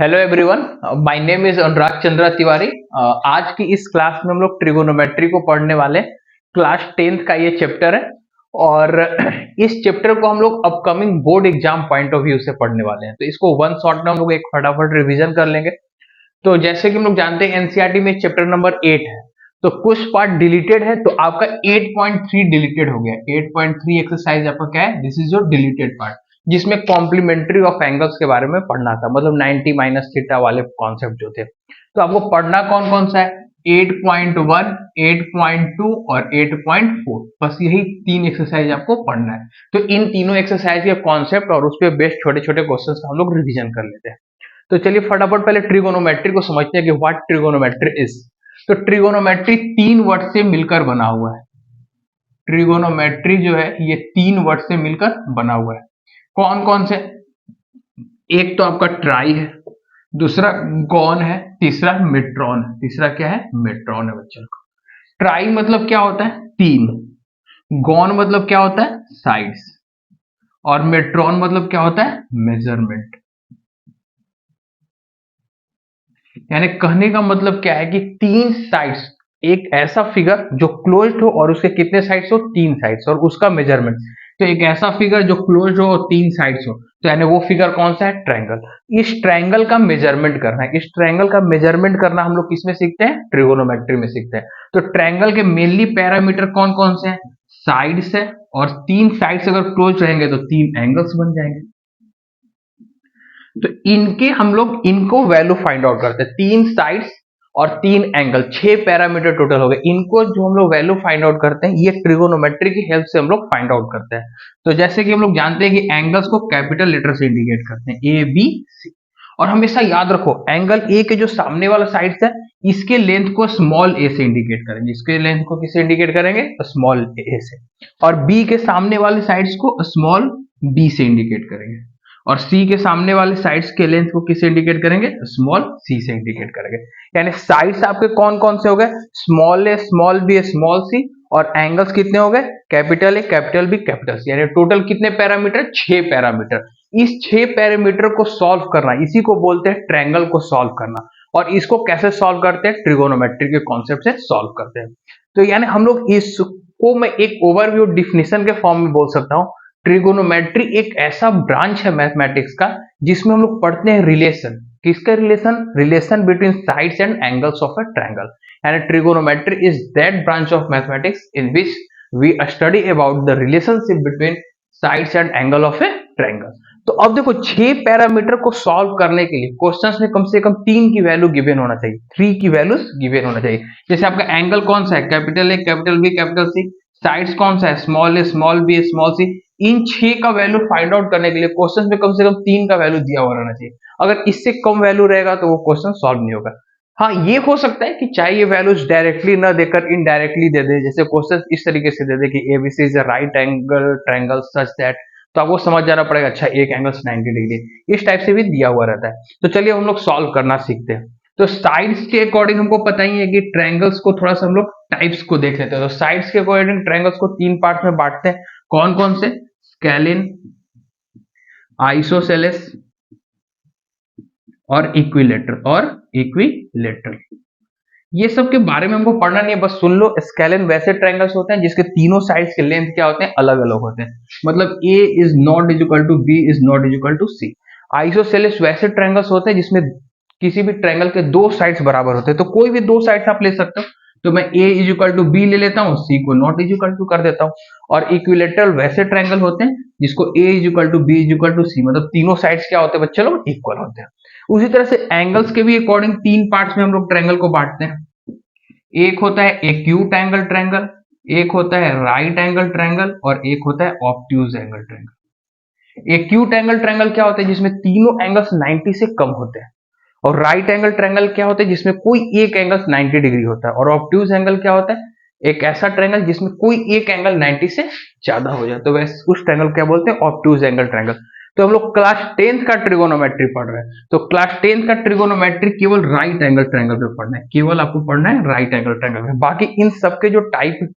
Hello everyone, my name is Anurag Chandra Tiwari. आज की इस क्लास में हम लोग ट्रिगोनोमेट्री को पढ़ने वाले। क्लास 10th का ये चैप्टर है और इस चैप्टर को हम लोग upcoming board exam point of view से पढ़ने वाले हैं। तो इसको वन शॉट में हम लोग एक फटाफट रिवीजन कर लेंगे। तो जैसे कि हम लोग जानते हैं एनसीईआरटी में चैप्टर नंबर 8 है, तो कुछ पार्ट डिलीटेड है, तो आपका 8.3 डिलीटेड हो गया। 8.3 एक्सरसाइज आपका क्या है, this is your deleted part, जिसमें कॉम्प्लीमेंट्री ऑफ एंगल्स के बारे में पढ़ना था, मतलब 90 माइनस थीटा वाले कॉन्सेप्ट जो थे। तो आपको पढ़ना कौन कौन सा है, 8.1, 8.2 और 8.4, बस यही तीन एक्सरसाइज आपको पढ़ना है। तो इन तीनों एक्सरसाइज के कॉन्सेप्ट और उस पर बेस्ड छोटे छोटे क्वेश्चन हम लोग रिविजन कर लेते हैं। तो चलिए फटाफट पहले ट्रिगोनोमेट्री को समझते हैं कि व्हाट ट्रिगोनोमेट्री इज। तो ट्रिगोनोमेट्री तीन वर्ड से मिलकर बना हुआ है। ट्रिगोनोमेट्री जो है ये तीन वर्ड से मिलकर बना हुआ है। कौन कौन से? एक तो आपका ट्राई है, दूसरा गॉन है, तीसरा मेट्रॉन है। तीसरा क्या है? मेट्रॉन है बच्चों को। ट्राई मतलब क्या होता है? तीन। गॉन मतलब क्या होता है? साइड्स। और मेट्रॉन मतलब क्या होता है? मेजरमेंट। यानी कहने का मतलब क्या है कि तीन साइड्स, एक ऐसा फिगर जो क्लोज्ड हो और उसके कितने साइड्स हो? तीन साइड्स, और उसका मेजरमेंट। तो एक ऐसा फिगर जो क्लोज्ड हो और तीन साइड्स हो, तो यानी वो फिगर कौन सा है? ट्रायंगल। इस ट्रायंगल का मेजरमेंट करना है। इस ट्रायंगल का मेजरमेंट करना हम लोग किसमें सीखते हैं? ट्रिगोनोमेट्री में सीखते हैं। तो ट्रायंगल के मेनली पैरामीटर कौन कौन से हैं? साइड्स है, और तीन साइड्स अगर क्लोज रहेंगे तो तीन एंगल्स बन जाएंगे। तो इनके हम लोग इनको वैल्यू फाइंड आउट करते हैं। तीन साइड्स और तीन एंगल, 6 पैरामीटर टोटल हो गए। इनको जो हम लोग वैल्यू फाइंड आउट करते हैं, ये ट्रिगोनोमेट्री की हेल्प से हम लोग फाइंड आउट करते हैं। तो जैसे कि हम लोग जानते हैं कि एंगल्स को कैपिटल लेटर से इंडिकेट करते हैं, ए बी सी। और हमेशा याद रखो, एंगल ए के जो सामने वाला साइड है, इसके लेंथ को स्मॉल ए से इंडिकेट करेंगे। इसके लेंथ को किससे इंडिकेट करेंगे? स्मॉल ए से। और बी के सामने वाले साइड्स को स्मॉल बी से इंडिकेट करेंगे। और सी के सामने वाले साइड्स के लेंथ को किससे इंडिकेट करेंगे? स्मॉल सी से इंडिकेट करेंगे। यानी साइड्स आपके कौन कौन से हो गए? Small A, small B, small C. और एंगल्स कितने हो गए? Capital A, capital B, capital C. यानी टोटल कितने पैरामीटर? 6 पैरामीटर। इस 6 पैरामीटर को सॉल्व करना, इसी को बोलते हैं ट्रायंगल को सॉल्व करना। और इसको कैसे सॉल्व करते हैं? ट्रिगोनोमेट्री के कॉन्सेप्ट से सॉल्व करते हैं। तो यानी हम लोग इसको मैं एक ओवरव्यू डिफिनेशन के फॉर्म में बोल सकता हूं। ट्रिगोनोमेट्री एक ऐसा ब्रांच है मैथमेटिक्स का जिसमें हम लोग पढ़ते हैं रिलेशन। किसका relation? Relation between sides and angles of a triangle. And trigonometry is that branch of mathematics in which we study about the relationship between sides and angle of a triangle. तो अब देखो, 6 parameter को solve करने के लिए questions में कम से कम 3 की वैल्यू गिवन होना चाहिए, 3 की वैल्यूज गिवन होना चाहिए। जैसे आपका एंगल कौन सा है? Capital A, capital B, capital C. Sides कौन सा है? Small A, small B, small C. इन 6 का वैल्यू फाइंड आउट करने के लिए क्वेश्चन में कम से कम 3 का वैल्यू दिया हुआ रहना चाहिए। अगर इससे कम वैल्यू रहेगा तो वो क्वेश्चन सॉल्व नहीं होगा। हाँ, ये हो सकता है कि चाहे ये वैल्यूज डायरेक्टली ना देकर इनडायरेक्टली दे दे। जैसे क्वेश्चन इस तरीके से दे दे कि ABC is a right angle triangle such that, तो आपको समझ जाना पड़ेगा अच्छा एक एंगल 90 डिग्री, इस टाइप से भी दिया हुआ रहता है। तो चलिए हम लोग सॉल्व करना सीखते हैं। तो साइड्स के अकॉर्डिंग हमको पता ही है कि ट्रायंगल्स को थोड़ा सा हम लोग टाइप्स को देख लेते हैं। तो साइड्स के अकॉर्डिंग ट्रायंगल्स को 3 पार्ट में बांटते हैं। कौन कौन से? स्केलिन, आइसोसेलेस और इक्विलेटरल। ये सब के बारे में हमको पढ़ना नहीं है, बस सुन लो। स्केलिन वैसे ट्रायंगल्स होते हैं जिसके तीनों साइड्स के लेंथ क्या होते हैं? अलग अलग होते हैं। मतलब A is not is equal to B is not is equal to C. Isosceles वैसे ट्रायंगल्स होते हैं जिसमें किसी भी ट्रायंगल के दो साइड्स बराबर होते हैं। तो कोई भी दो साइड्स आप ले सकते हो। तो मैं ए इज इक्वल टू बी ले लेता हूँ, सी को नॉट इज इक्वल टू कर देता हूँ। और इक्विलेटरल वैसे ट्रायंगल होते हैं जिसको A is equal to B is equal to C, मतलब तीनों साइड्स क्या होते हैं बच्चे लोग? इक्वल होते हैं। उसी तरह से एंगल्स के भी अकॉर्डिंग 3 पार्ट्स में हम लोग ट्रायंगल को बांटते हैं। एक होता है एक्यूट एंगल ट्रायंगल, एक होता है राइट एंगल ट्रायंगल, और एक होता है obtuse angle triangle. Acute angle triangle क्या होता है? जिसमें तीनों एंगल्स 90 से कम होते हैं। और राइट एंगल ट्रायंगल क्या होता है? जिसमें कोई एक एंगल 90 डिग्री होता है। और ऑब्ट्यूज एंगल क्या होता है? एक ऐसा ट्रायंगल जिसमें कोई एक एंगल 90 से ज्यादा हो जाए, तो वैसे उस ट्रायंगल क्या बोलते हैं? Obtuse angle triangle. तो हम लोग क्लास 10th का ट्रिगोनोमेट्री पढ़ रहे हैं। तो क्लास 10th का ट्रिगोनोमेट्री केवल राइट एंगल ट्रायंगल पे पढ़ना है, केवल आपको पढ़ना है राइट एंगल ट्रायंगल पे। बाकी इन सबके जो टाइप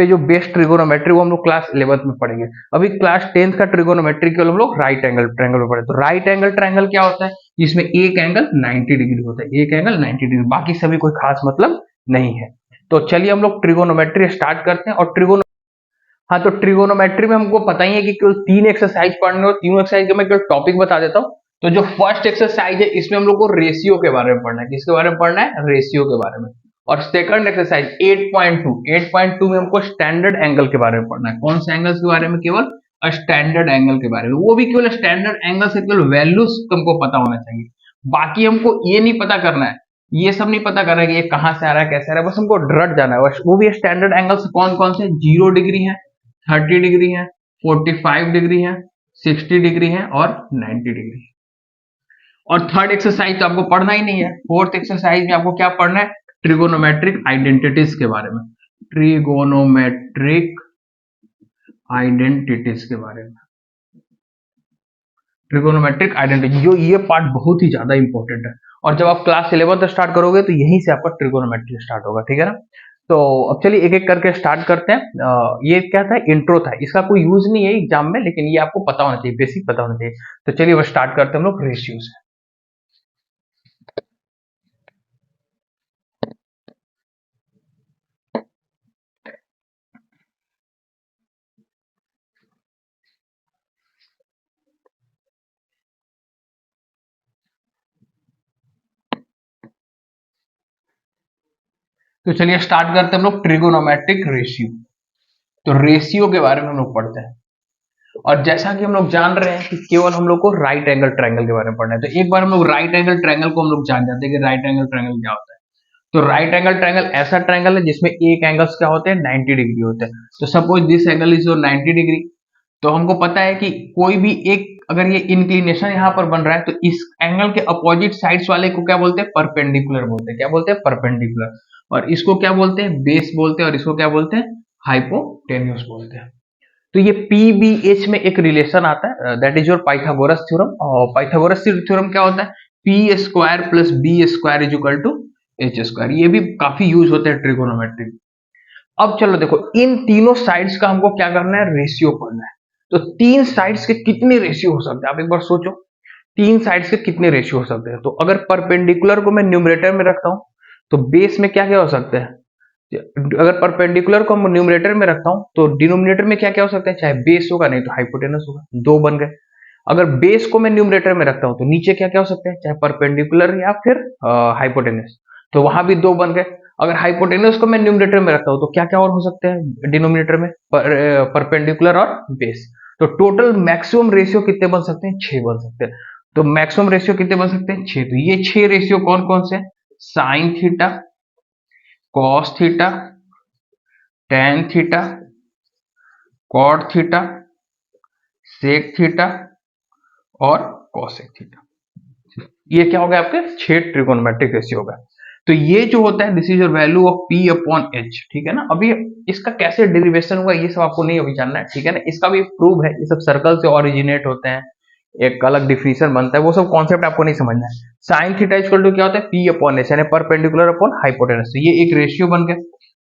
पे जो बेस ट्रिगोनोमेट्री वो हम लोग क्लास 11th में पढ़ेंगे। अभी क्लास 10th का ट्रिगोनोमेट्री केवल हम लोग राइट एंगल ट्रायंगल में पढ़े। तो राइट एंगल ट्रायंगल क्या होता है, जिसमें एक एंगल 90 डिग्री होता है, एक एंगल 90 डिग्री, बाकी सभी कोई खास मतलब नहीं है। तो चलिए हम लोग ट्रिगोनोमेट्री स्टार्ट करते हैं। और हाँ, तो ट्रिगोनोमेट्री में हमको पता ही है कि केवल 3 एक्सरसाइज पढ़ने और तीनों एक्सरसाइज के मैं केवल टॉपिक बता देता हूँ। तो जो फर्स्ट एक्सरसाइज है इसमें हम लोग को रेशियो के बारे में पढ़ना है। किसके बारे में पढ़ना है, रेशियो के बारे में। और सेकंड एक्सरसाइज 8.2 में हमको स्टैंडर्ड एंगल के बारे में पढ़ना है। कौन से एंगल्स के बारे में, केवल स्टैंडर्ड एंगल के बारे में, वो भी केवल स्टैंडर्ड एंगल से केवल वैल्यूज हमको पता होना चाहिए। बाकी हमको ये नहीं पता करना है, ये सब नहीं पता करना है कि ये कहां से आ रहा है, कैसे आ रहा है, बस हमको रट जाना है बस। वो भी स्टैंडर्ड एंगल्स कौन कौन से, 0 डिग्री है, 30 डिग्री है, 45 डिग्री है, 60 डिग्री है और 90 डिग्री। और थर्ड एक्सरसाइज तो आपको पढ़ना ही नहीं है। फोर्थ एक्सरसाइज में आपको क्या पढ़ना है, ट्रिगोनोमेट्रिक आइडेंटिटीज के बारे में, ट्रिगोनोमेट्रिक आइडेंटिटीज के बारे में, ट्रिगोनोमेट्रिक आइडेंटिटी, जो ये पार्ट बहुत ही ज्यादा इंपॉर्टेंट है। और जब आप क्लास 11th स्टार्ट करोगे तो यहीं से आपका ट्रिगोनोमेट्री स्टार्ट होगा, ठीक है ना। तो अब चलिए एक एक करके स्टार्ट करते हैं। ये क्या था, इंट्रो था, इसका कोई यूज नहीं है एग्जाम में, लेकिन ये आपको पता होना चाहिए, बेसिक पता होना चाहिए। तो चलिए वो स्टार्ट करते हैं हम लोग रेशियो से। तो चलिए स्टार्ट करते हैं हम लोग ट्रिगोनोमेट्रिक रेशियो। तो रेशियो के बारे में हम लोग पढ़ते हैं। और जैसा कि हम लोग जान रहे हैं कि केवल हम लोग को राइट एंगल ट्रायंगल के बारे में पढ़ना है। तो एक बार हम लोग राइट एंगल ट्रायंगल को हम लोग जान जाते हैं कि राइट एंगल ट्रायंगल क्या होता है। तो राइट एंगल ट्रायंगल ऐसा ट्रायंगल है जिसमें एक एंगल्स क्या होते हैं, 90 डिग्री होते हैं। तो suppose this angle is 90 degree. तो हमको पता है कि कोई भी एक, अगर ये इंक्लिनेशन यहाँ पर बन रहा है तो इस एंगल के अपोजिट साइड्स वाले को क्या बोलते हैं, परपेंडिकुलर बोलते हैं। क्या बोलते हैं, परपेंडिकुलर। और इसको क्या बोलते हैं, बेस बोलते हैं। और इसको क्या बोलते हैं, हाइपोटेन्यूस बोलते हैं। तो ये पीबीएच में एक रिलेशन आता है, that is your Pythagoras theorem. और पाइथागोरस थ्योरम क्या होता है, P square plus B square is equal to H square. ये भी काफी यूज होते हैं ट्रिगोनोमेट्री। अब चलो देखो, इन तीनों साइड्स का हमको क्या करना है, रेशियो पढ़ना है। तो तीन साइड्स के कितने रेशियो हो सकते हैं, आप एक बार सोचो, तीन साइड्स के कितने रेशियो हो सकते हैं। तो अगर परपेंडिकुलर को मैं न्यूमरेटर में रखता हूं तो बेस में क्या क्या हो सकते हैं। अगर परपेंडिकुलर को हम न्यूमरेटर में रखता हूं तो डिनोमिनेटर में क्या क्या हो सकता है, चाहे बेस होगा नहीं तो हाइपोटेनस होगा, दो बन गए। अगर बेस को मैं न्यूमरेटर में रखता हूं तो नीचे क्या क्या हो सकते हैं, चाहे परपेंडिकुलर या फिर हाइपोटेनस, तो वहां भी दो बन गए। अगर हाइपोटेनस को मैं न्यूमरेटर में रखता हूं तो क्या क्या और हो सकते हैं डिनोमिनेटर में, परपेंडिकुलर और बेस। तो टोटल मैक्सिमम रेशियो कितने बन सकते हैं, 6 बन सकते हैं। तो मैक्सिमम रेशियो कितने बन सकते हैं, 6। तो ये 6 रेशियो कौन कौन से, sine theta, cos theta, tan theta, cot theta, sec theta और कॉसेक थीटा। ये क्या हो गया, आपके 6 ट्रिगोनोमेट्रिक रेशियो हो गया। तो ये जो होता है, this is your value of P upon H, ठीक है ना। अभी इसका कैसे डेरिवेशन हुआ ये सब आपको नहीं अभी जानना है, ठीक है ना। इसका भी प्रूव है, ये सब सर्कल से ओरिजिनेट होते हैं, एक अलग डिफिनेशन बनता है, वो सब कॉन्सेप्ट आपको नहीं समझना है। साइन थीटा इक्वल टू क्या होता है, पी अपॉन एच, यानी परपेंडिकुलर अपॉन हाइपोटेनस। तो ये एक रेशियो बन गया।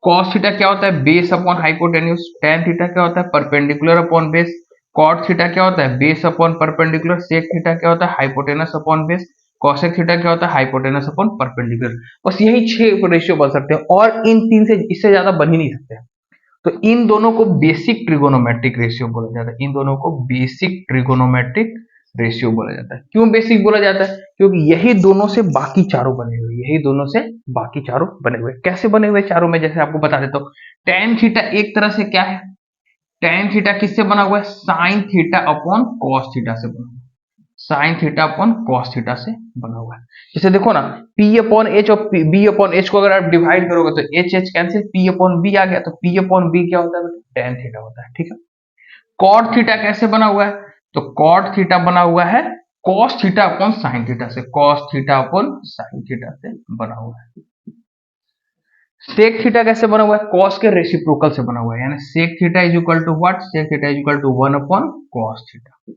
कॉस थीटा क्या होता है, base upon hypotenuse. Tan theta क्या होता है, perpendicular upon base. Cot theta क्या होता है, base upon perpendicular. Sec theta क्या होता है, hypotenuse upon base. Cosec theta क्या होता है, हाइपोटेनस अपॉन परपेंडिकुलर। बस यही 6 रेशियो बन सकते हैं, और इन तीन से इससे ज्यादा बन ही नहीं सकते। तो इन दोनों को बेसिक ट्रिगोनोमेट्रिक रेशियो बोला जाता है। इन दोनों को बेसिक ट्रिगोनोमेट्रिक रेशियो बोला जाता है। क्यों बेसिक बोला जाता है, क्योंकि यही दोनों से बाकी चारों बने हुए, यही दोनों से बाकी चारों बने हुए। कैसे बने हुए चारों में, जैसे आपको बता देता हूँ। टेन थीटा एक तरह से क्या है, टेन थीटा किससे बना हुआ है, sine theta upon cos theta से बना हुआ है। Sine theta upon cos theta से बना हुआ है। जैसे देखो ना, P अपॉन एच और बी अपॉन एच को अगर आप डिवाइड करोगे तो H H cancel, P upon B आ गया। तो P अपॉन बी क्या होता है, टेन थीटा होता है, ठीक है। कॉट थीटा कैसे बना हुआ है, तो कॉट थीटा बना हुआ है cos theta upon sine theta से, cos theta upon sine theta से बना हुआ है। सेक थीटा कैसे बना हुआ है, कॉस के रेसिप्रोकल से बना हुआ है, यानी sec theta is equal to what, sec theta is equal to 1 upon cos theta.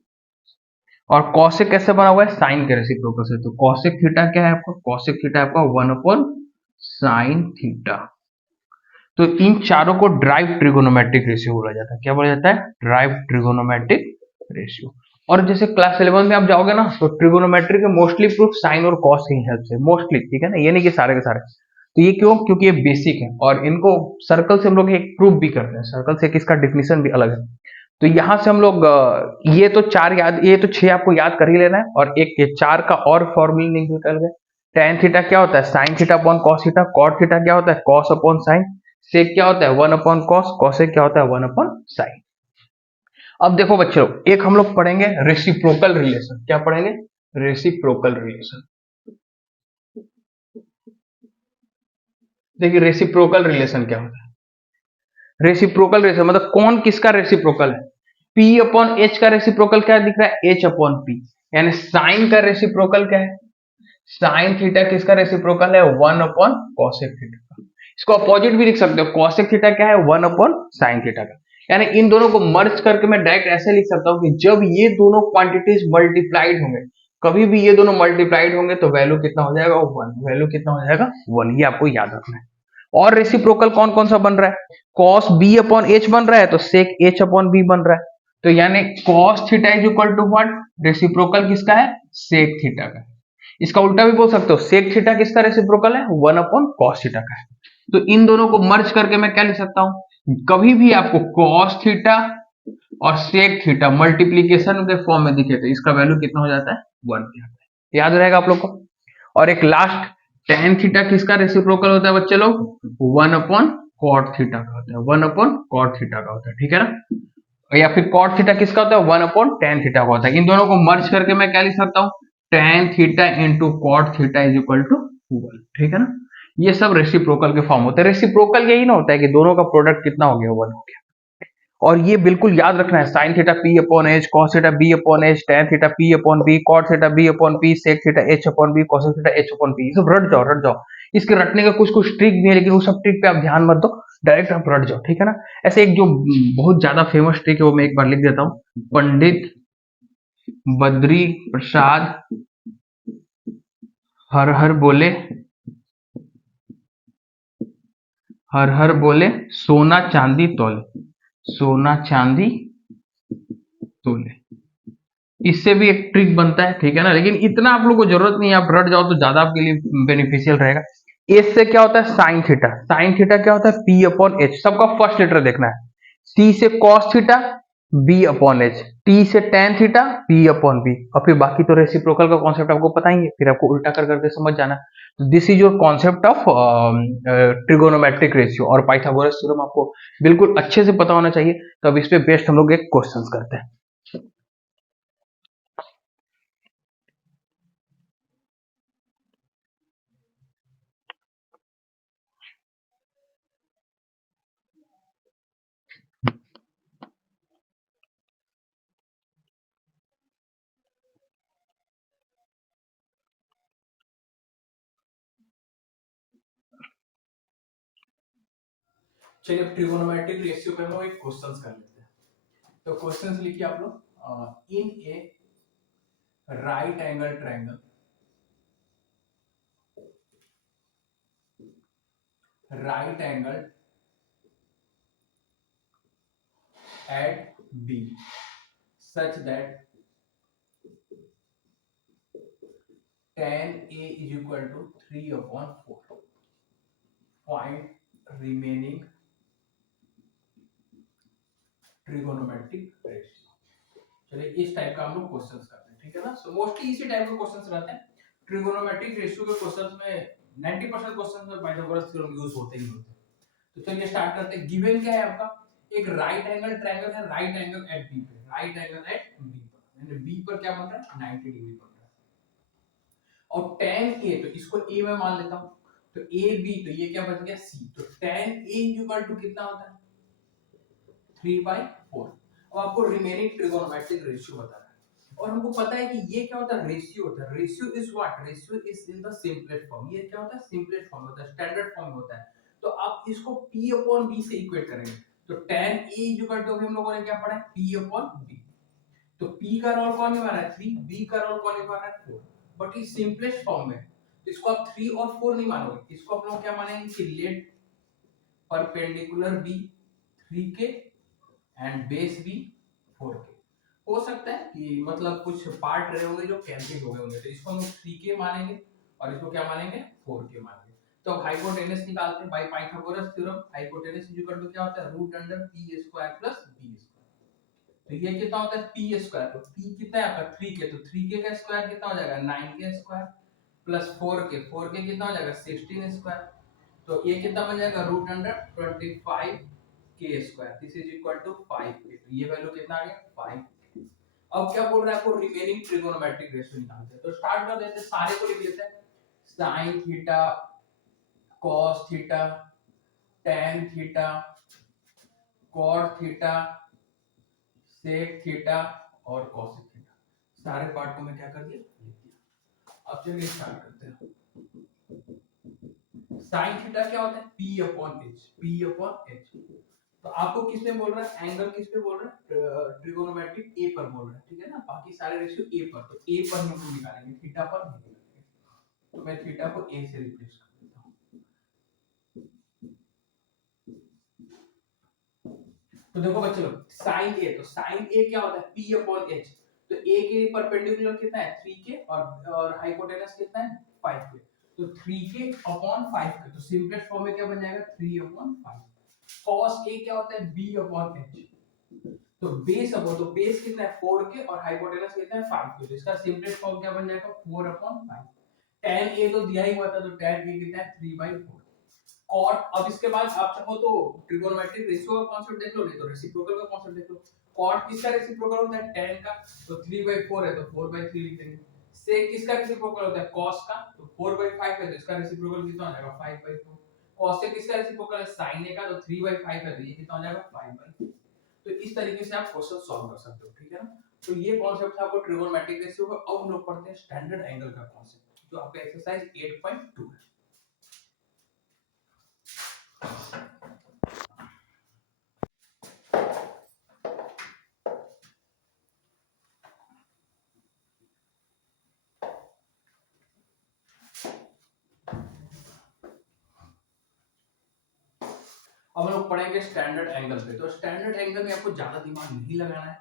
और कॉसेक कैसे बना हुआ है, साइन के रेसिप्रोकल से। तो कॉसेक थीटा क्या है आपका, कॉसेक थीटा आपका 1 अपॉन साइन थीटा। तो इन चारों को ड्राइव ट्रिगोनोमेट्रिक रेशियो बोला जाता है। क्या बोला जाता है? Drive trigonometric ratio. और जैसे क्लास 11 में आप जाओगे ना, तो ट्रिगोनोमेट्री के मोस्टली प्रूफ साइन और कॉस की हेल्प से, मोस्टली, ठीक है ना, ये नहीं कि सारे के सारे। तो ये क्यों? क्योंकि ये बेसिक है और इनको सर्कल से हम लोग एक प्रूफ भी करते हैं, सर्कल से किसका डिफिनेशन भी अलग है। तो यहां से हम लोग ये तो चार याद, ये तो छह आपको याद कर ही लेना है, और एक ये चार का और फॉर्मूला निकल गए। टेन थीटा क्या होता है? Sine theta upon cos theta. Cot theta क्या होता है? Cos upon sine. सेक क्या होता है? One upon cos. कॉसेक क्या होता है? One upon sine. अब देखो बच्चों, एक हम लोग पढ़ेंगे रेसिप्रोकल रिलेशन। क्या पढ़ेंगे? Reciprocal relation. देखिए रेसिप्रोकल रिलेशन क्या होता है। रेसिप्रोकल रिलेशन मतलब कौन किसका रेसिप्रोकल है। P अपॉन एच का रेसिप्रोकल क्या दिख रहा है? H upon P। यानी साइन का रेसिप्रोकल क्या है? साइन थीटा किसका रेसिप्रोकल है? One upon cosec theta. इसको अपोजिट भी लिख सकते हो, कॉसेक थीटा क्या है? वन अपॉन साइन थीटा का। यानी इन दोनों को मर्ज करके मैं डायरेक्ट ऐसे लिख सकता हूं कि जब ये दोनों क्वांटिटीज मल्टीप्लाइड होंगे, कभी भी ये दोनों मल्टीप्लाइड होंगे तो वैल्यू कितना हो जाएगा? वन। वैल्यू कितना हो जाएगा? वन। ये आपको याद रखना है। और रेसिप्रोकल कौन कौन सा बन रहा है? कॉस बी अपॉन एच बन रहा है, तो सेक एच अपॉन बी बन रहा है। तो यानी cos theta is equal to what? Reciprocal किसका है? सेक थीटा का। इसका उल्टा भी बोल सकते हो, सेक थीटा किसका रेसिप्रोकल है? वन अपॉन कॉस थीटा का है। तो इन दोनों को मर्ज करके मैं क्या लिख सकता हूं? कभी भी आपको कॉस थीटा और सेक थीटा मल्टीप्लीकेशन के फॉर्म में दिखे तो इसका वैल्यू कितना हो जाता है? वन याद रहेगा आप लोग को। और एक लास्ट, टेन थीटा किसका रेसिप्रोकल होता है बच्चे लोग? वन अपॉन कॉट थीटा का होता है। वन अपॉन कॉट थीटा का होता है, ठीक है ना। या फिर कॉट थीटा किसका होता है? वन अपॉन टेन थीटा का होता है। इन दोनों को मर्ज करके मैं क्या लिख सकता हूँ? Tan theta into cot theta is equal to one, ठीक है ना। ये सब रेसिप्रोकल के फॉर्म होते हैं। रेसिप्रोकल यही ना होता है कि दोनों का प्रोडक्ट कितना हो गया? वन हो गया। और ये बिल्कुल याद रखना है, sine theta P upon H, cos theta B upon H, tan theta P upon B, cot theta B upon P, sec theta H upon B, cos theta H upon P. ये सब रट जाओ, रट जाओ। इसके रटने का कुछ कुछ ट्रिक भी है, लेकिन वो सब ट्रिक पे आप ध्यान मत दो, डायरेक्ट आप रट जाओ, ठीक है ना। ऐसे एक जो बहुत ज्यादा फेमस ट्रिक है वो मैं एक बार लिख देता हूँ। पंडित बद्री प्रसाद हर हर बोले, हर हर बोले सोना चांदी तोले, सोना चांदी तोले। इससे भी एक ट्रिक बनता है, ठीक है ना, लेकिन इतना आप लोग को जरूरत नहीं है, आप रट जाओ तो ज्यादा आपके लिए बेनिफिशियल रहेगा। एस से क्या होता है? Sine theta. साइन थीटा क्या होता है? P upon H. सबका फर्स्ट लेटर देखना है। सी से cos theta, B upon H. T से tan theta, P upon B. और फिर बाकी तो रेसिप्रोकल का कॉन्सेप्ट आपको पता ही है, फिर आपको उल्टा कर करके समझ जाना। तो this is your concept of trigonometric ratio. और पाइथागोरस थ्योरम आपको बिल्कुल अच्छे से पता होना चाहिए। तो अब इस पे बेस्ड हम लोग एक क्वेश्चन करते हैं। चलिए अब ट्रिगोनोमेट्रिक रेशियो पे हम लोग एक क्वेश्चंस कर लेते हैं। तो क्वेश्चंस लिखिए आप लोग। In a right angle triangle, right angle at B such that tan A is equal to 3 upon 4. Find remaining trigonometric ratio. चलिए इस टाइप का हम लोग क्वेश्चंस करते हैं, ठीक है ना। सो मोस्टली इसी टाइप के क्वेश्चंस रहते हैं। ट्रिगोनोमेट्रिक रेशियो के क्वेश्चंस में 90% क्वेश्चंस में पाइथागोरस थ्योरम यूज होते ही होते हैं। तो चलिए स्टार्ट करते हैं। गिवन क्या है आपका? एक राइट एंगल ट्रायंगल है, राइट एंगल एट बी पे, राइट एंगल एट बी पर, यानी बी पर क्या बन रहा है? 90 डिग्री बन रहा है। और tan a, तो इसको a में मान लेता हूं, तो ए बी, तो ये क्या बच गया? c। तो tan a इक्वल टू कितना होता है? 3/4। अब आपको रिमेनिंग ट्रिगोनोमेट्रिक रेशियो बताना है, और हमको पता है कि ये क्या होता है? रेशियो होता है। Ratio is what? Ratio is in the simplest form. ये क्या होता है? सिंपलेस्ट फॉर्म होता है, स्टैंडर्ड फॉर्म होता है। तो आप इसको p अपॉन b से इक्वेट करेंगे, तो tan a इक्वल टू हम लोगों ने क्या पढ़ा है? p upon b। तो P का रोल कौन निभा रहा है? 3। B का रोल कौन निभा रहा है? 4। बट इस सिंपलेस्ट फॉर्म में तो इसको आप 3 और 4 नहीं मानोगे, इसको आप लोग क्या मानेंगे कि let perpendicular B 3k and base B 4k। हो सकता है कि मतलब कुछ पार्ट रहे होंगे जो कैंसिल हो गए होंगे, तो इसको हम 3k मानेंगे और इसको क्या मानेंगे 4k मानेंगे। तो अब हाइपोटेनस निकालते हैं by Pythagoras theorem. Hypotenuse is equal to क्या होता है root under p square plus b square. तो ये कितना होता है p स्क्वायर, तो p कितना है आपका 3k, तो 3k का स्क्वायर कितना हो जाएगा 9k square plus 4k, 4k कितना हो जाएगा 16 स्क्वायर। तो ये कितना बन जाएगा root under 25k square, this is equal to 5k। तो ये वैल्यू कितना आ गया 5। अब क्या बोल रहा है आपको रिमेनिंग ट्रिगोनोमेट्रिक रेशियो निकालते हैं। तो स्टार्ट कर देते हैं, सारे को लिख लेते हैं। sin theta, cos theta, tan theta, cot theta, sec theta और cosec थीटा, सारे पार्ट को मैं क्या कर दिया लिख दिया। अब चलिए स्टार्ट करते हैं। sin थीटा क्या होता है p upon h, p upon h। तो आपको किस पे बोल रहा है, एंगल किस पे बोल रहा है, ट्रिगोनोमेट्रिक a पर बोल रहा है, ठीक है ना। बाकी सारे रेशियो a पर, तो a पर हम लोग निकालेंगे, थीटा पर नहीं निकालेंगे। तो मैं थीटा को a से रिप्लेस कर देता हूं। तो देखो बच्चों लोग sin a, तो sin a क्या होता है p अपॉन h। तो a के लिए परपेंडिकुलर कितना है 3k और हाइपोटेनस कितना है 5k। तो 3k अपॉन 5k, तो सिंपलेस्ट फॉर्म में क्या बन जाएगा 3 अपॉन 5। cos a क्या होता है b अपॉन h। तो बेस अपॉन, तो बेस कितना है 4k और हाइपोटेनस कितना है 5k, तो इसका सिंपलेस्ट फॉर्म क्या बन जाएगा 4 अपॉन 5। tan a तो दिया ही हुआ था, तो tan a कितना है 3/4। कॉट, अब इसके बाद आप चाहो तो ट्रिगोनोमेट्रिक रेशियो का कांसेप्ट देख लो, नहीं तो रेसिप्रोकल का कांसेप्ट देख लो। कॉट किसका रेसिप्रोकल होता है tan का, तो 3/4 है तो 4/3 लिख देंगे। सेक किसका रेसिप्रोकल होता है cos का, तो 4/5 है तो इसका रेसिप्रोकल कितना हो जाएगा 5/4। cosec किसका रेसिप्रोकल है sin a का, तो 3/5 है तो ये कितना हो जाएगा 5/4। तो इस तरीके से आप क्वेश्चन सॉल्व कर सकते हो, ठीक है ना। तो ये कॉन्सेप्ट था आपको ट्रिगोनोमेट्रिक रेशियो का। अब हम लोग पढ़ते हैं स्टैंडर्ड एंगल का कॉन्सेप्ट, जो आपका एक्सरसाइज 8.2 है। अब हम लोग पढ़ेंगे स्टैंडर्ड एंगल पे। तो स्टैंडर्ड एंगल में आपको ज्यादा दिमाग नहीं लगाना है,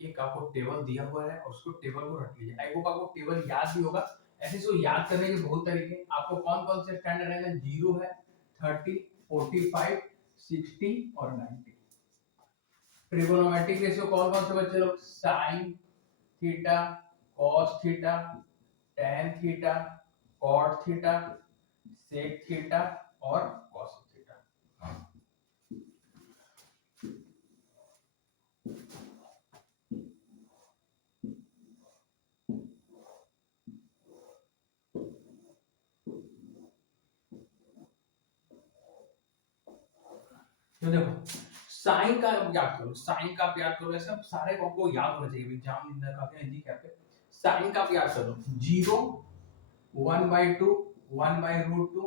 एक आपको टेबल दिया हुआ है और उसको टेबल को रख लीजिए। आई होप आपको टेबल याद भी होगा। ऐसे सो याद करने के बहुत तरीके। आपको कौन कौन से स्टैंडर्ड एंगल 0 है, 30, 45, 60 और 90। ट्रिगोनोमेट्रिक रेशियो कौन कौन से बच्चे लोग, sine theta, cos theta, tan theta, cot theta, sec theta और कॉस थीटा। तो देखो साइन का याद करो, साइन का आप याद करो, ऐसा सारे को आपको याद होना चाहिए, एग्जाम में काफी नजदीक है आपके। साइन का आप याद करो 0, 1/2, 1/√2,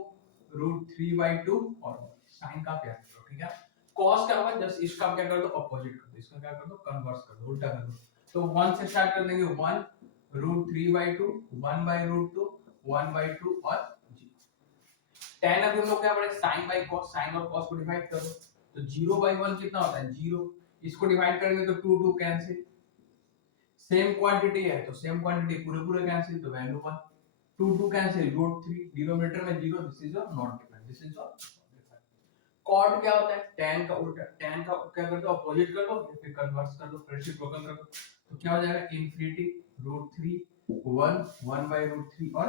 √3/2 और साइन का आप याद करो, ठीक है। कॉस का होगा जस्ट इसका आप क्या कर दो अपोजिट कर दो, इसका क्या कर दो कन्वर्स कर दो, उल्टा कर दो। तो 1 से स्टार्ट कर देंगे 1, √3/2, 1/√2, 1/2 और 0। tan अभी हम लोग क्या पढ़े sin बाय cos, sin और cos को डिवाइड करो, तो 0/1 कितना होता है 0, इसको डिवाइड करेंगे तो 2 2 कैंसिल, सेम क्वांटिटी है तो सेम क्वांटिटी पूरे पूरे कैंसिल, तो वैल्यू 1, 2 2 कैंसिल √3, डिनोमिनेटर में 0, this is your not defined, this is your defined. Cot क्या होता है tan का उल्टा, tan का क्या कर दो अपोजिट कर दो या फिर कन्वर्स कर दो, रेसिप्रोकल कर दो, तो क्या हो जाएगा इनफिनिटी √3, 1, 1/√3 और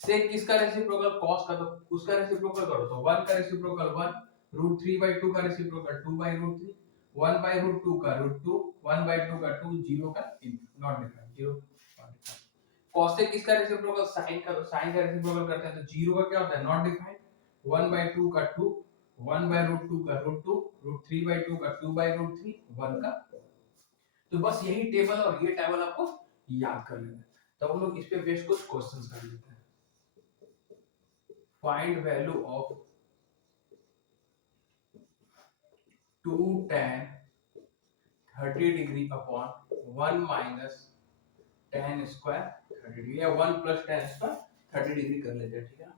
सेक किसका रेसिप्रोकल cos का, तो उसका रेसिप्रोकल करो, तो 1 का रेसिप्रोकल 1, √3/2 का रेसिप्रोकल 2/√3, 1/√2 का √2, 1/2 का 2, 0 का not defined, 0 not defined. cosec किसका रेसिप्रोकल sin का, तो sin का रेसिप्रोकल करते हैं तो 0 का क्या होता है नॉट डिफाइंड, 1/2 का 2, 1/√2 का √2, √3/2 का 2/√3, 1 का। तो बस यही टेबल और ये टेबल आपको याद कर लेना है। तो हम लोग इस पे बेस्ड कुछ क्वेश्चंस कर लेते हैं। Find value of 2 tan 30 degree upon 1 minus tan square 30 degree, या 1 plus tan square 30 डिग्री कर लेते हैं, ठीक है ना।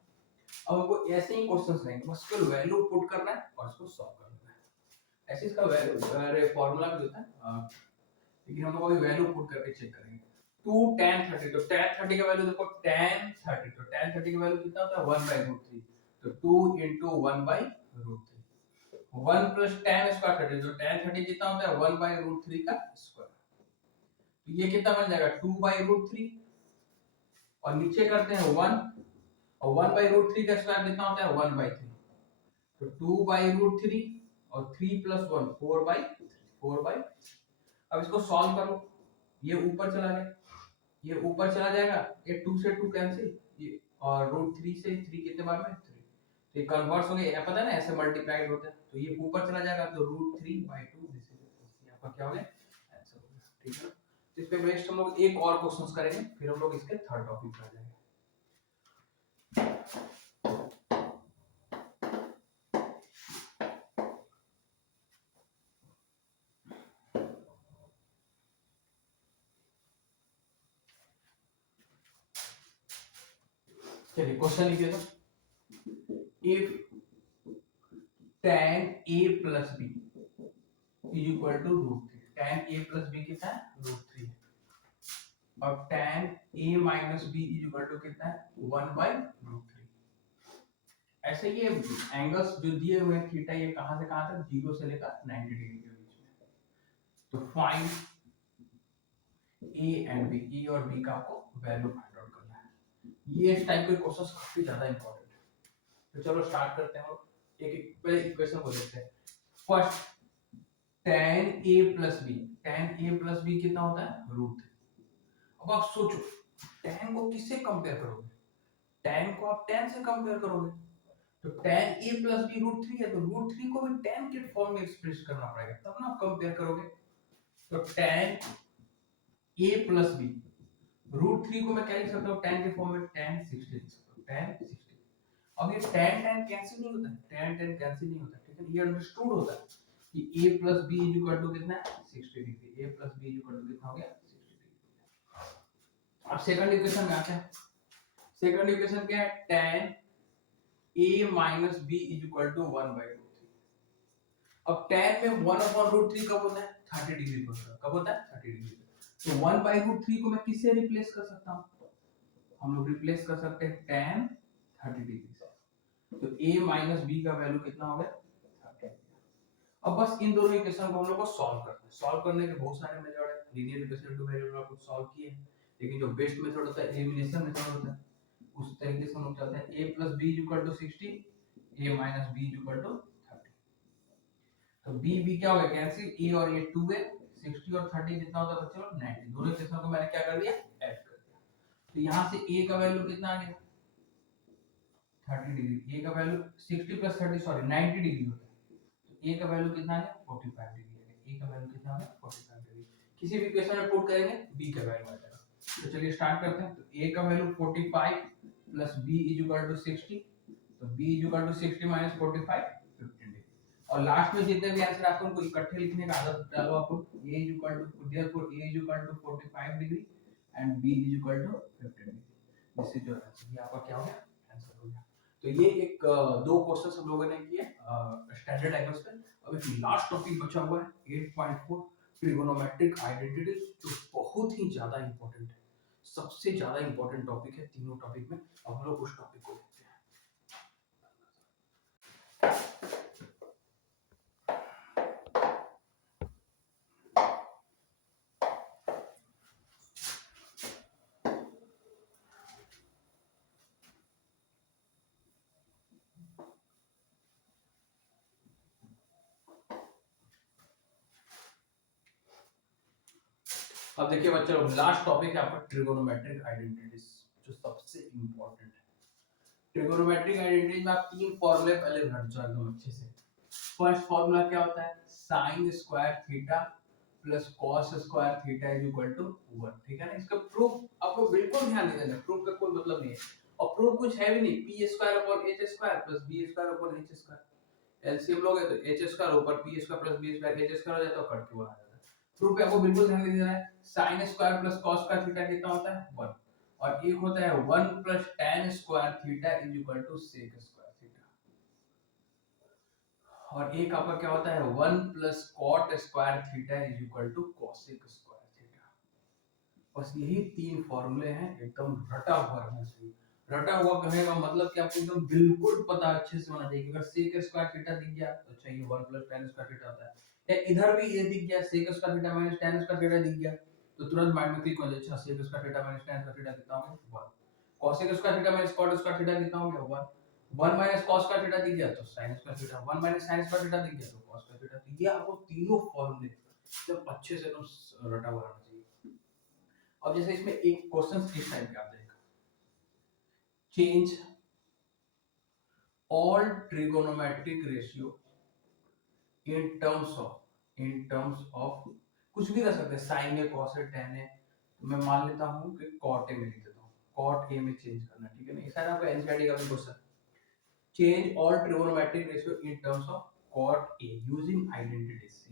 अब हमको ऐसे ही क्वेश्चंस रहेंगे, बस केवल वैल्यू पुट करना है और इसको सॉल्व करना है। ऐसे इसका वैल्यू फॉर्मूला भी होता है, लेकिन हम लोग अभी वैल्यू पुट करके चेक करेंगे। 2 tan 30, तो tan 30 का वैल्यू देखो, tan 30, तो tan 30 का वैल्यू कितना होता है 1/√3, तो 2 * 1/√3, 1 प्लस tan स्क्वायर 30, तो tan 30 कितना होता है 1/√3 का स्क्वायर, तो ये कितना बन जाएगा 2/√3, और नीचे करते हैं 1, और 1/√3 का स्क्वायर कितना होता है 1/3, तो 2/√3 और 3 + 1 4/3। अब इसको सॉल्व करो, ये ऊपर चला गया, ये ऊपर चला जाएगा, ये 2 से 2 कैंसिल, ये और √3 से 3 कितने बार में 3, तो ये कन्वर्स हो गया, पता है ना ऐसे मल्टीप्लाइड होता है, तो ये ऊपर चला जाएगा, तो √3/2 दिस इज आपका क्या हो गया आंसर हो गया, ठीक है ना। तो इस पे बेस्ड हम लोग एक और क्वेश्चंस करेंगे, फिर हम लोग इसके थर्ड टॉपिक पे आ जाएंगे। चलिए क्वेश्चन लिखिए, तो if tan a plus b is equal to √3, tan a plus b कितना है √3 है, और tan a minus b is equal to कितना है 1/√3। ऐसे ये एंगल्स जो दिए हुए हैं थीटा, ये कहां से कहां तक 0 से लेकर 90 डिग्री के बीच में, तो find a and b, e और b का आपको वैल्यू फाइंड आउट करना है। ये इस टाइप के क्वेश्चंस काफी ज्यादा इंपॉर्टेंट है, तो चलो स्टार्ट करते हैं और एक एक पहले इक्वेशन को देखते हैं। First tan a plus b, tan a plus b कितना होता है √3। अब आप सोचो tan को किससे कंपेयर करोगे, tan को आप tan से कंपेयर करोगे, तो tan a plus b √3 है, तो √3 को भी tan के फॉर्म में एक्सप्रेस करना पड़ेगा, तब ना आप कंपेयर करोगे। तो tan a plus b √3 को मैं क्या लिख सकता हूँ tan के फॉर्म में, tan 60 लिख सकता हूँ, tan 60। अब ये tan tan कैंसिल नहीं होता, tan tan कैंसिल नहीं होता, ठीक है, ये अंडरस्टूड होता है कि a plus b is equal to कितना है 60 degree, a plus b is equal to कितना हो गया 60 डिग्री। अब सेकंड इक्वेशन में आते हैं, सेकंड इक्वेशन क्या है, tan a minus b is equal to 1/√3। अब tan में 1/√3 कब होता है 30 डिग्री होता है, कब होता है 30 डिग्री, तो 1/√3 को मैं किससे रिप्लेस कर सकता हूं, हम लोग रिप्लेस कर सकते हैं tan 30 डिग्री से, तो a minus b का वैल्यू कितना हो गया 30। अब बस इन दोनों इक्वेशन को हम लोग को सॉल्व करना है। सॉल्व करने के बहुत सारे मेथड है, लीनियर इक्वेशन टू वेरिएबल आप सॉल्व किए हैं, लेकिन जो बेस्ट मेथड होता है एलिमिनेशन मेथड होता है, उस तरीके से हम लोग चलते हैं। a plus b = 60, a minus b = 30, तो b क्या हो गया कैंसिल, a और a 2 है, 60 और 30 कितना होता है बच्चों 90, दोनों इक्वेशन को मैंने क्या कर दिया ऐड कर दिया, तो यहां से a का वैल्यू कितना आ गया 30 डिग्री, a का वैल्यू 60 + 30 सॉरी 90 डिग्री होता है, a का वैल्यू कितना है 45 डिग्री है, a का वैल्यू कितना है 45 डिग्री, किसी भी इक्वेशन में पुट करेंगे b का वैल्यू आ जाएगा। तो चलिए स्टार्ट करते हैं, तो a का वैल्यू 45 प्लस b = 60, तो b = 60 - 45 15 डिग्री, और लास्ट में जितने भी आंसर आपको उनको इकट्ठे लिखने का आदत डालो आपको, a = 45 degree and b = 15 degree, this is your answer, ये आपका क्या हो गया आंसर हो गया। तो ये एक दो क्वेश्चंस हम लोगों ने किए स्टैंडर्ड एंगल्स पे। अब एक लास्ट टॉपिक बचा हुआ है 8.4 ट्रिगोनोमेट्रिक आइडेंटिटी, जो बहुत ही ज्यादा इंपॉर्टेंट है, सबसे ज्यादा इंपॉर्टेंट टॉपिक है तीनों टॉपिक में। अब हम लोग उस टॉपिक को देखते हैं। अब देखिए बच्चों, लास्ट टॉपिक है आपका ट्रिगोनोमेट्रिक आइडेंटिटीज, जो सबसे इंपॉर्टेंट है। ट्रिगोनोमेट्रिक आइडेंटिटीज में आप तीन फॉर्मूले पहले रट जाओ एकदम अच्छे से। फर्स्ट फॉर्मूला क्या होता है, sin square theta plus cos square theta is equal to 1, ठीक है ना। इसका प्रूफ आपको बिल्कुल ध्यान नहीं देना, प्रूफ का कोई मतलब नहीं है, और प्रूफ कुछ है भी नहीं, p square upon h square plus b square upon h square, LCM लोगे तो h स्क्वायर ऊपर p square plus b square h square हो जाता है, कट के 1 आ जाता है। प्रूफ पे आपको बिल्कुल ध्यान नहीं देना है। sin square plus cos square theta कितना होता है 1, और एक होता है 1 + tan² थीटा = sec² थीटा, और एक आपका क्या होता है 1 + cot² थीटा = cosec² थीटा। बस यही तीन फॉर्मूले हैं, एकदम रटा हुआ रहना चाहिए। रटा हुआ कहने का मतलब कि आपको एकदम बिल्कुल पता अच्छे से होना चाहिए कि अगर sec² थीटा दिख गया तो अच्छा ये 1 + tan² थीटा होता है, या इधर भी ये दिख गया sec² थीटा - tan² थीटा दिख गया तो तुरंत माइंड में क्लिक हो जाए, अच्छा sec² थीटा - tan² थीटा कितना हो गया 1, cosec² थीटा - cot² थीटा कितना हो गया 1, 1 - cos² थीटा दिख गया तो sin² थीटा, 1 - sin² थीटा दिख गया तो cos² थीटा। तो ये आपको तीनों फॉर्मूले जब अच्छे से एकदम रटा हुआ रहना चाहिए। अब जैसे इसमें एक क्वेश्चन इस टाइप का आता है, change all trigonometric ratio in terms of कुछ भी रह सकते हैं, साइन है, कॉस है, टेन है, तो मैं मान लेता हूं कि कॉट ए में लिख देता हूं, कॉट ए में चेंज करना, ठीक है ना। इस आपका एनसीईआरटी का भी question, change all trigonometric ratio in terms of cot A using identities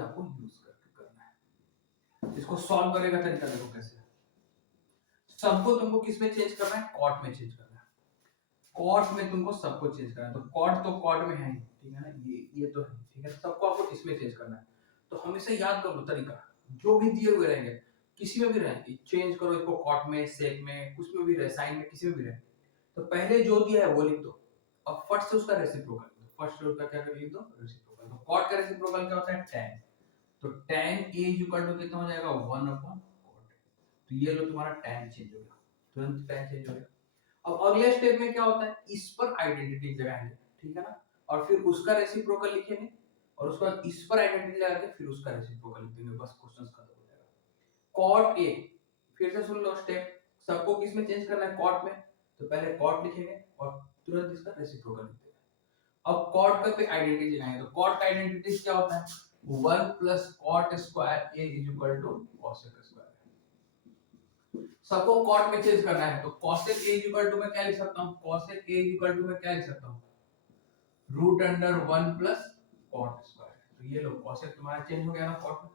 आपको यूज करके करना है। इसको सॉल्व करने का तरीका देखो कैसे है। सबको तुमको किस में चेंज करना है, कॉट में चेंज करना है। कॉट में तुमको सबको चेंज करना है, तो कॉट में है ही, ठीक है ना, ये तो है, ठीक है। सबको आपको इसमें चेंज करना है। तो हमेशा याद कर लो तरीका, जो भी दिए हुए रहेंगे किसी में भी रहे, चेंज करो इसको कॉट में, सेक में, कुछ में भी रहे, साइन में, किसी में भी रहे, तो पहले जो दिया है वो लिख दो, अब फट से उसका रेसिप्रोकल लिख दो। फर्स्ट रूल का क्या लिख दो, रेसिप्रोकल। तो कॉट का रेसिप्रोकल क्या होता है tan, तो tan a कितना हो जाएगा 1/cot। तो ये लो तुम्हारा tan चेंज हो गया, तुरंत tan चेंज हो गया। अब अगले स्टेप में क्या होता है, इस पर आइडेंटिटी लगाएंगे, ठीक है ना, और फिर उसका रेसिप्रोकल लिखेंगे, और उसके बाद इस पर आइडेंटिटी लगा के फिर उसका रेसिप्रोकल लिख देंगे, बस क्वेश्चन खत्म हो जाएगा। कॉट ए, फिर से सुन लो स्टेप, सबको किस में चेंज करना है, कॉट में, तो पहले कॉट लिखेंगे और तुरंत इसका रेसिप्रोकल लिख देंगे। अब कॉट का पे आइडेंटिटी लगाएंगे, तो कॉट का आइडेंटिटी क्या होता है 1 + cot² a = cosec²। सबको कॉट में चेंज करना है, तो cosec a मैं क्या लिख सकता हूं, cosec a मैं क्या लिख सकता हूं, √1 + cot²। तो ये लो cosec तुम्हारा चेंज हो गया ना कॉट में,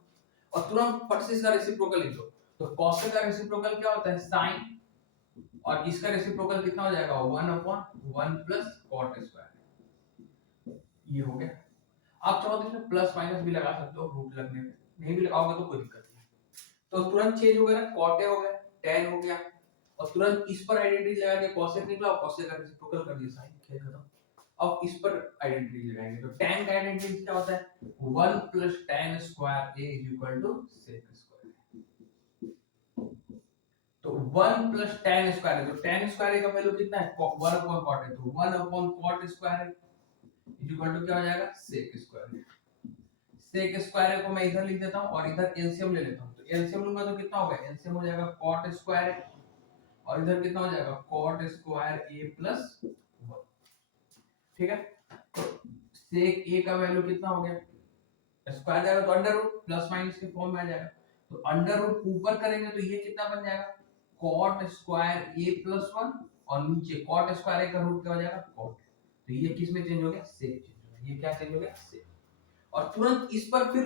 और तुरंत फट से इसका रेसिप्रोकल लिख दो। तो cosec का रेसिप्रोकल क्या होता है sin, और इसका रेसिप्रोकल कितना हो जाएगा 1/1 + cot²। ये हो गया। आप चाहो तो इसमें प्लस माइनस भी लगा सकते हो रूट लगने में, नहीं भी लगाओगे तो कोई दिक्कत नहीं। तो तुरंत चेंज हो गया ना, कॉट ए हो गया, tan हो गया, और तुरंत इस पर आइडेंटिटी लगा के cosec निकला और cosec का रेसिप्रोकल कर दिया, साइन, खेल खत्म। अब इस पर आइडेंटिटी लगाएंगे, तो tan का आइडेंटिटी क्या होता है 1 + tan² a = sec²। तो 1 + tan², तो tan² का वैल्यू कितना है 1/cot है, तो 1/cot² क्या हो जाएगा sec²। sec² को मैं इधर लिख देता हूं और इधर एलसीएम ले लेता हूं, तो एलसीएम लूंगा तो कितना होगा, एलसीएम हो जाएगा cot² और इधर कितना हो जाएगा cot² a + 1, ठीक है। तो sec a का वैल्यू कितना हो गया, स्क्वायर जाएगा तो अंडर रूट, प्लस माइनस के फॉर्म में आ जाएगा, तो अंडर रूट ऊपर करेंगे तो ये कितना बन जाएगा cot² a + 1, और नीचे cot² का रूट क्या हो जाएगा cot। तो ये किस में चेंज हो गया, sec चेंज हो गया, ये क्या चेंज हो गया sec, और तुरंत इस पर फिर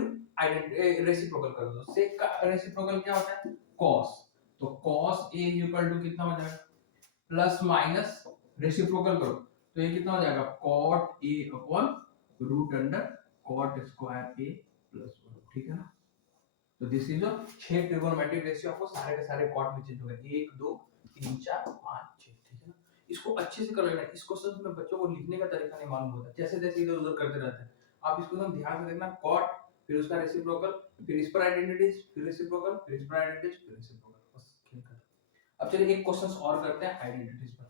रेसिप्रोकल कर दो। सेक का रेसिप्रोकल क्या होता है cos, तो cos a कितना हो जाएगा प्लस माइनस रेसिप्रोकल करो तो ये कितना हो जाएगा cot a √cot² a + 1, ठीक है ना। तो दिस इज 6 ट्रिगोनोमेट्रिक रेशियो, आपको सारे के सारे कॉट में चेंज हो गए 1 2 3 4 5 6, ठीक है ना। इसको अच्छे से कर लेना। इस क्वेश्चन में बच्चों को लिखने का तरीका नहीं मालूम होता, जैसे जैसे इधर उधर करते रहते हैं। आप इसको एकदम ध्यान से देखना, कॉट फिर उसका रेसिप्रोकल, फिर इस पर आइडेंटिटीज, फिर रेसिप्रोकल, फिर इस पर आइडेंटिटीज, फिर रेसिप्रोकल, बस खेल खत्म। अब चलिए एक क्वेश्चन और करते हैं आइडेंटिटीज पर।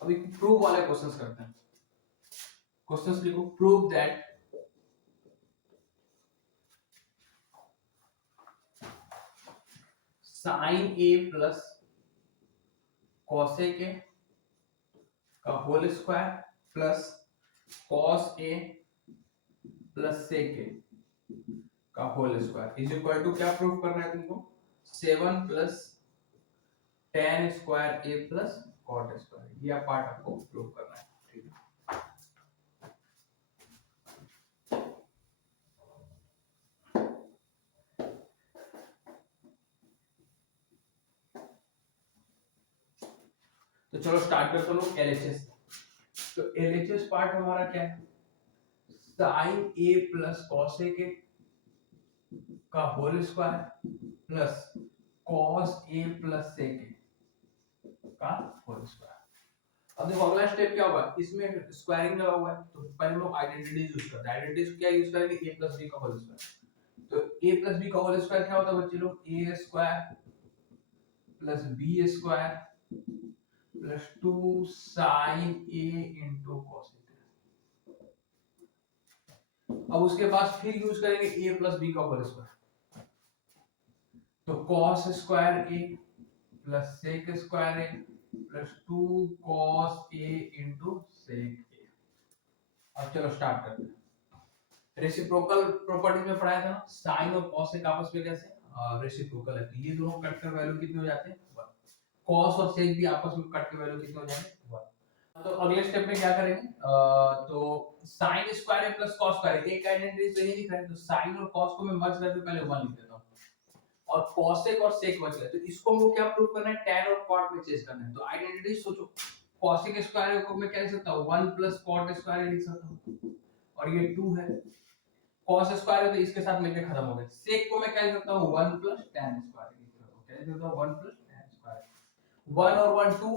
अभी प्रूव वाले क्वेश्चंस करते हैं। क्वेश्चंस लिखो, prove that sin a + cosec a का whole square plus cos a + sec a का whole square is equal to क्या प्रूव करना है तुमको 7 + tan² a + cot², ये पार्ट आपको प्रूव करना है, ठीक है। तो चलो स्टार्ट करते हैं लोग एलएचएस। तो एलएचएस पार्ट हमारा क्या है, sign A plus cos A के का whole square plus cos A plus sec का होल स्क्वायर। अब देखो अगला स्टेप क्या होगा, इसमें स्क्वायरिंग लगा हुआ है तो पहले हम लोग आइडेंटिटीज यूज करते हैं। आइडेंटिटीज क्या यूज करेंगे, a प्लस b का होल स्क्वायर। तो a प्लस b का होल स्क्वायर क्या होता है बच्चे लोग, a square plus b square plus 2 sin a into cos a। अब उसके बाद फिर यूज करेंगे a प्लस b का होल स्क्वायर, तो cos square a plus sec square a plus 2 cos a into sec a। अब चलो स्टार्ट करते हैं। रेसिप्रोकल प्रॉपर्टीज में पढ़ाया था ना, साइन और cos एक आपस में कैसे रेसिप्रोकल है, तो ये दोनों कट कर वैल्यू कितने हो जाते हैं 1। cos और sec भी आपस में कट के वैल्यू कितने हो जाते हैं 1। तो अगले स्टेप में क्या करेंगे, तो sin square plus cos square एक आइडेंटिटी तो नहीं दिख रहा है, तो sin और cos को मैं मर्ज करके पहले 1 लिख देता हूं और cosec और sec बच गया, तो इसको हमको क्या प्रूव करना है, tan और cot में चेंज करना है। तो आइडेंटिटी सोचो, cosec स्क्वायर को मैं क्या लिख सकता हूं 1 प्लस cot स्क्वायर लिख सकता हूं और ये 2 है, cos स्क्वायर है तो इसके साथ मिलके खत्म हो गए। sec को मैं क्या लिख सकता हूं 1 प्लस tan स्क्वायर लिख सकता हूं, क्या लिख सकता हूं 1 प्लस tan स्क्वायर। 1 और 1 2,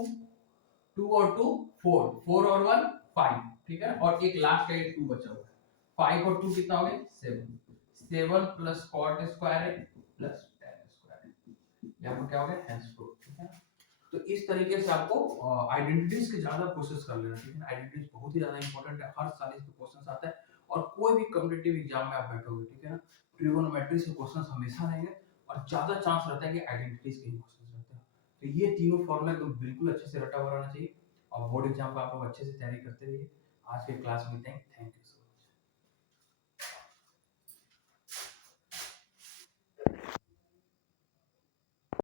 2 और 2 4, 4 और 1 5, ठीक है, और एक लास्ट का ये 2 बचा हुआ है। 5 और 2 कितना हो गया 7, 7 प्लस cot स्क्वायर है प्लस tan स्क्वायर है, यहां पर क्या हो गया हेंस प्रूफ, ठीक है। तो इस तरीके से आपको आइडेंटिटीज के ज्यादा कोशिश कर लेना, ठीक है। आइडेंटिटीज बहुत ही ज्यादा इंपॉर्टेंट है, हर साल इसके क्वेश्चंस आता है और कोई भी कॉम्पिटिटिव एग्जाम में आप बैठोगे, ठीक है ना, ट्रिगोनोमेट्री से क्वेश्चंस हमेशा रहेंगे और ज्यादा चांस रहता है कि आइडेंटिटीज के ही क्वेश्चंस रहते हैं। तो ये तीनों फॉर्मूला एकदम बिल्कुल अच्छे से रटा हुआ रहना चाहिए और बोर्ड एग्जाम का आप लोग अच्छे से तैयारी करते रहिए। आज के क्लास में थैंक यू।